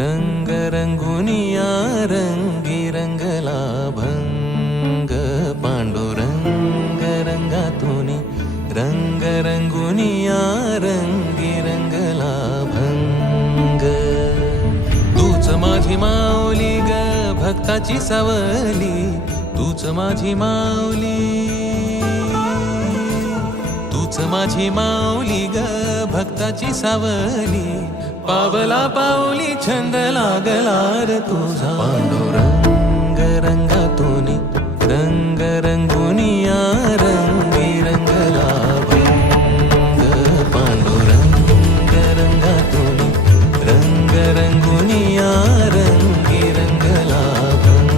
रंग रंगुनिया रंगी रंगला भंग पांडुरंग रंगातुनी रंग रंगुनिया रंगी रंगला भंग तूच माझी माऊली ग भक्ताची सावली तूच माझी माऊली तूच माझी माऊली ग भक्ताची सावली पावला पाऊली छंद लागला रे तुझा पांडुरंग रंगातुनी रंग रंगुनिया रंगी रंगला भंग पांडुरंग रंगातुनी रंग रंगुनिया रंगी रंगला भंग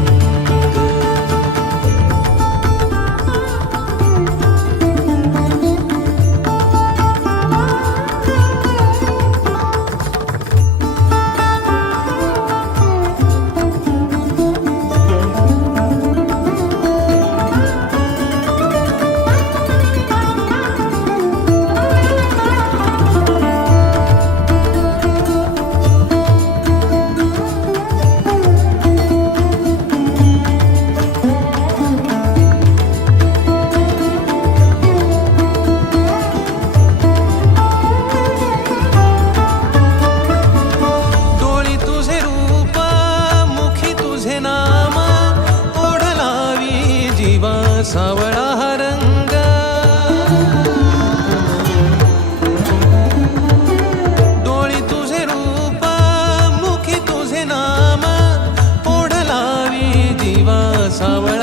सावळा हा रंग डोळी तुझे रूप मुखी तुझे नाम ओढ लावी जीवा सावळा